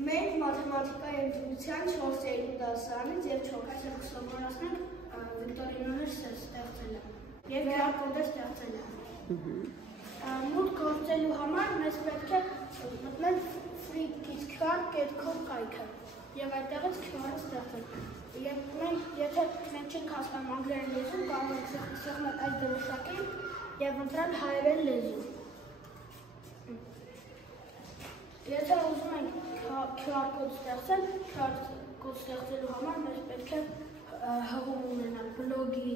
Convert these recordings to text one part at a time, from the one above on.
Մենք մաթեմատիկայի ընտրության 4-րդ դասարանից եւ 4-րդ ուսումնասիրենք Վիկտորինոներ ստեղծել եւ QR կոդը ստեղծել։ Մուտք գործելու համար մեզ պետք է մտնել freekidscard.com կայքը եւ այդտեղից QR-ը ստեղծել։ Եվ մենք եթե մենք չենք հասկանում անգլերեն լեզուն, կարող ենք սեղմել այդ դրոշակին եւ ընտրել հայերեն լեզու։ Եթե ուզում ենք QR կոդ ստեղծել, QR կոդ ստեղծելու համար մեզ պետք է հղում ունենալ բլոգի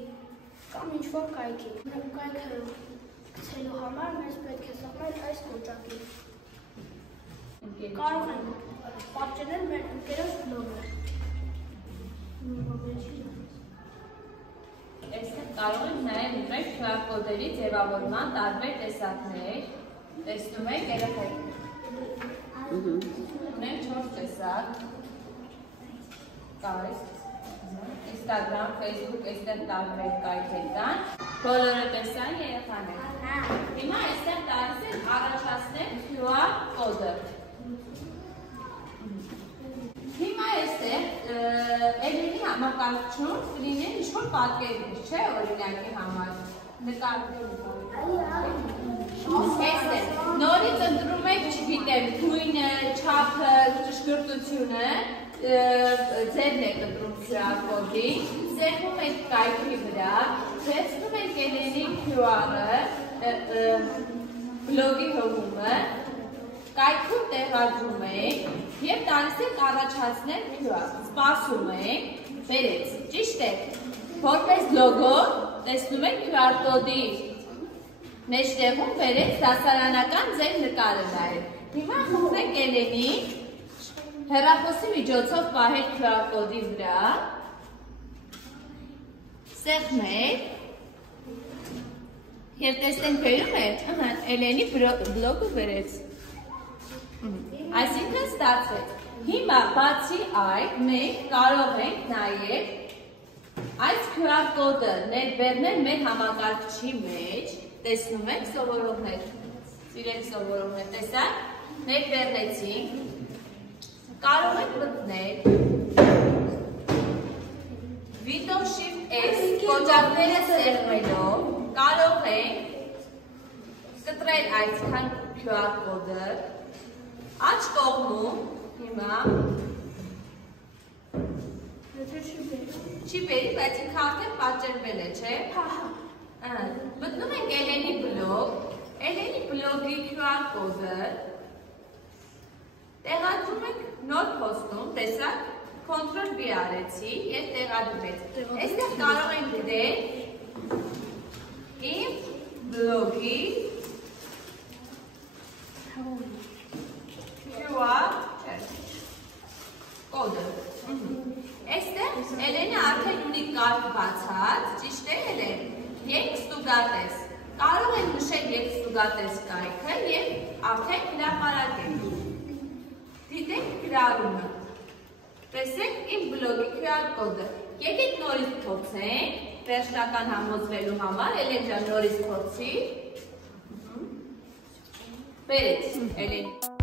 կամ ինչ-որ կայքի։ Կայքը գցելու համար մեզ պետք է սեղմել այս կոճակին։ Կարող ենք պատճենել մեր ընկերոջ բլոգը։ Այստեղ կարող ենք նաև ընտրել QR կոդերի ձևավորման տարբեր տեսակներ։ Տեսնում եք երեխեք։ Ունենք 4 տեսակ, կայք, Instagram, Facebook, այստեղ տարբեր կայքեր կան, բոլորը տեսան երեխաներ։ Հիմա այստեղ տալիս են առաջացնել QR կոդը։ Հիմա այստեղ էլերի համակարգչում կլինեն ինչ-որ պատկերներ, չէ, օրինակի համար, Այստեղ նորից ընտրում եք, չգիտեմ, գույնը, չափը, ճշգրտությունը, ձերն եք ընտրում QR կոդի, սեղմում եք կայքի վրա, վերցնում եք Էլենի QR-ը, բլոգի հղումը, կայքում տեղադրում եք և տալիս եք առաջացնել QR, սպասում եք, բերեց, ճիշտ եք, որպես լոգո տեսնում եք QR կոդի մեջտեղում բերեց դասարանական ձեր նկարը նայել։ Հիմա խնդրենք Էլենի հեռախոսի միջոցով պահել QR կոդի վրա, սեղմեք և տեսնենք բերում եք, Էլենի բլոգը բերեց։ Այսինքն ստացվեց։ Հիմա բացի այդ մենք կարող ենք նաև այս QR կոդը ներբեռնել մեր համակարգչի մեջ, տեսնում եք սովորողներ, սիրելի սովորողներ, տեսակ, ներբեռնեցինք, կարող եք մտնել Windows Shift S կոճակները սեղմելով, կարող ենք կտրել այսքան QR կոդը, աջ կողմում, հիմա, չի բերի, բայց ինքը արդեն պատճերվել է, չէ։ Մտնում ենք Էլենի բլոգ, Էլենի բլոգի QR կոդը, տեղադրում ենք նոր փոստում, տեսակ, Ctrl-V արեցի և տեղադրվեց։ Այստեղ կարող ենք գրել իմ բլոգի QR կոդը։ Այստեղ Էլենը արդեն ունի կարգ բացած, ճիշտ է Էլեն, և ստուգատես։ Կարող են նշել և ստուգատես կայքը և արդեն հրապարակենք։ Դիտենք գրառումը։ Տեսեք իմ բլոգի QR կոդը։ Եկեք նորից փորձենք, վերջնական համոզվելու համար, Էլեն ջան նորից փորձի։ Բերեց Էլեն։